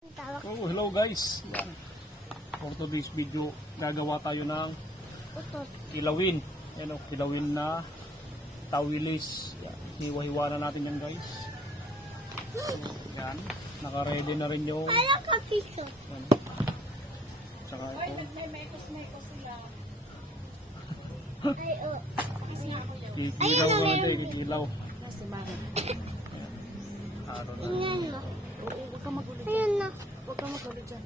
Oh, hello guys. Yan. For today's video, gagawa tayo ng kilawin. Yan, kilawin na tawilis. Yan. Hiwa-hiwa na natin yan guys. So, yan. Naka-ready na rin yung yan. Tsaka ito. Kikilaw na natin, kikilaw. Araw na. Huwag ka magulo dyan. Ayan na. Huwag ka magulo dyan.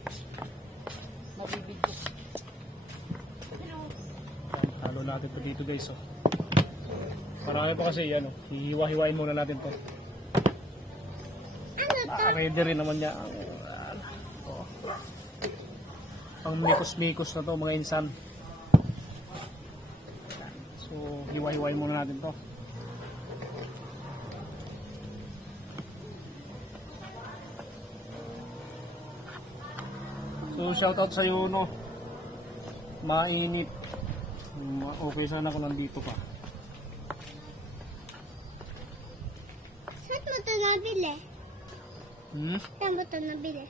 Mabibig ko. Halo natin ito dito guys. Oh. Marami pa kasi yan. Oh. Hihiwa-hiwain muna natin to. Ready rin naman niya. Oh. Pang mikos-mikos na to mga insan. So hiwa-hiwain muna natin to. So shoutout sa iyo no. Mainit. Okay sana kung nandito ka. Saan mo ito nabili? Saan mo ito nabili?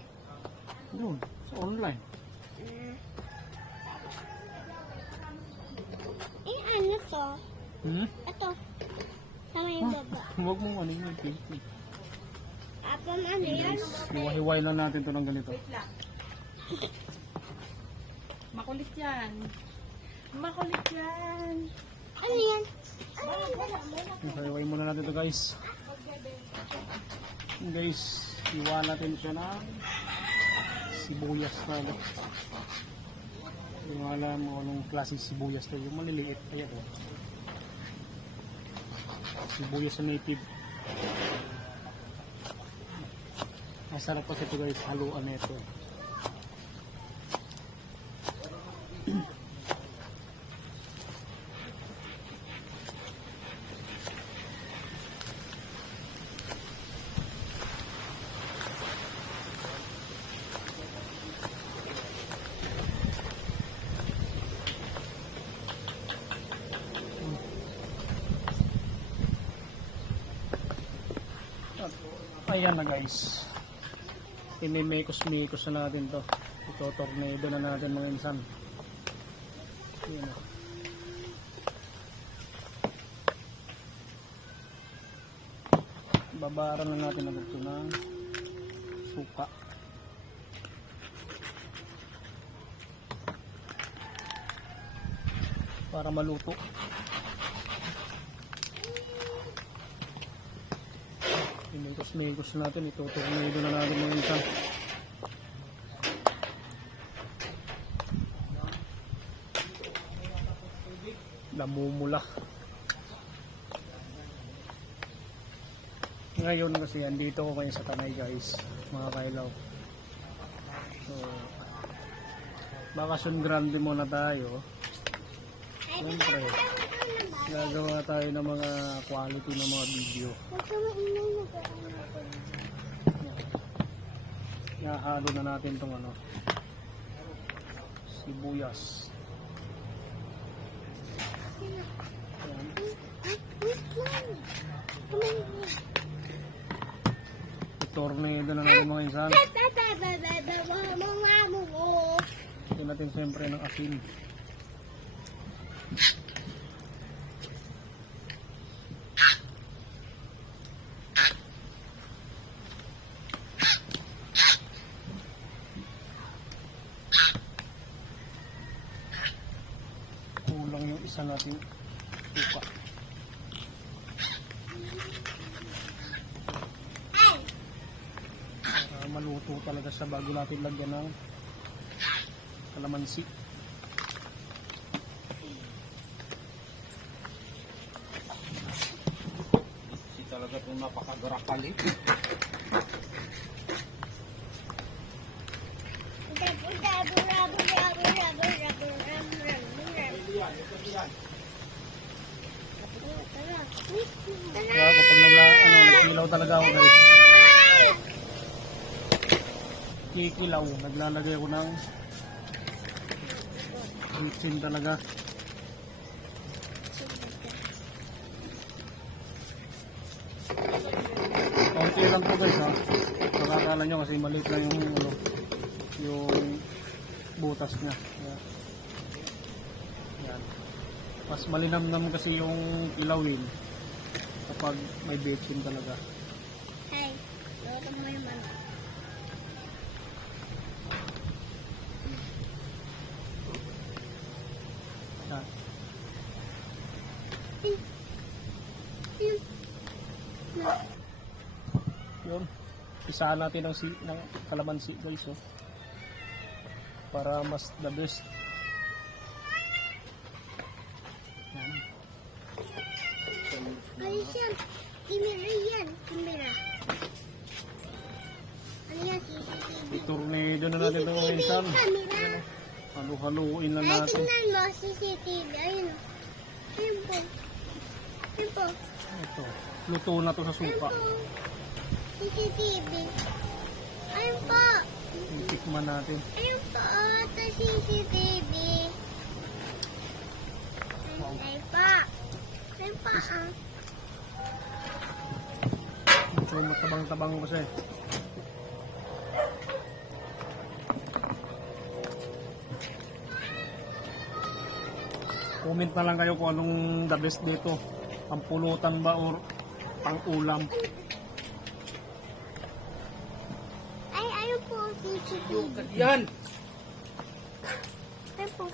Doon, sa online. Ano to? Ito. Sa may baba. Huwag mong ano yun. Apam ano yan? Hiwa-hiway lang natin to ng ganito. Makulit yan. Makulit yan. Ano yan? Hiwa-hiway muna natin to guys. Guys, hiwa natin siya ng sibuyas na. Hindi mo alam mo anong klaseng sibuyas to. Yung maliliit. Kaya to. Sibuyas na native. Masarap kasi ito guys. Haluan na ito. Ayan na guys. Tinimekos-mekos na natin to. Ito tornado na natin mga insan. Ayan na. Babaran na natin ang ito ng suka. Para maluto. Mekos-mekos natin. Ito tornado na natin mga insan. Namumula. Ngayon kasi andito ko kayo sa Tanay guys, mga kailaw. So bakasyon grande muna tayo. Siyempre gagawa tayo ng mga quality ng mga video. Nahalo na natin itong ano, sibuyas. Tornado na natin mga insan. Ito natin siyempre ng asin. Kulang yung isa nating suka. Maluto talaga sa bago natin lagyan ng kalamansi. Si talaga itong napakagarakali. Kaya kapag nagkilaw talaga ako guys. Kikilaw, naglalagay ako ng bitsin talaga. Konti lang po guys ha. Makakala nyo kasi maliit lang yung ulo. yung butas niya. Yan. Yan. Mas malinamnam kasi yung kilawin kapag may betchin talaga. Hey, luto mo yung manok. Yan. Yun. Isahan natin ng kalamansi guys, oh. Para mas the best. Yan. Alis yan. Camera yan. Camera. Ano yan? CCTV. Iturnedo na natin itong CCTV minsan. camera. Halu-haluin na Ay, natin. tingnan mo. CCTV. Ayun. Ayun po. Ayun po. Ito. Luto na to sa suka. Ayun po. CCTV. Ayun po. Tikman natin. Ayun po. Ito CCTV. Ay pa. Ayun pa. Ito matabang-tabang kasi. Comment na lang kayo kung anong the best dito. Pampulutan ba or pang-ulam. Ay, ayun po. CCTV. Yan! Ayun po.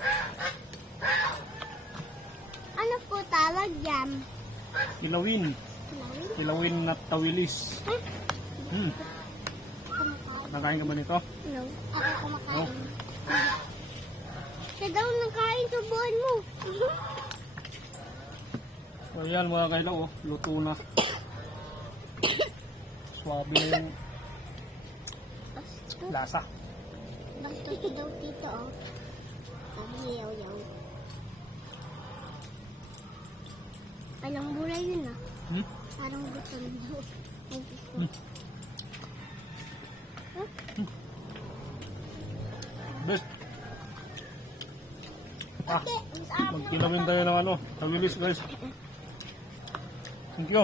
Ano po tawag yan? Kilawin. Kilawin? Kilawin na tawilis. Hmm. Kumakain. Nakain ka ba nito? No. Ako kumakain. No. Siya daw nakain sa buwan mo. So yan mga kailaw, oh. Luto na. Swabe na yung lasa. Basta ito daw dito, oh. Yaw-yaw. Alang buray yun, ah. Hmm? Parang gusto na daw. Ang gusto. Best. Ah, Okay, ang sarap na. magkilawin tayo ng ano, tawilis guys. Thank you.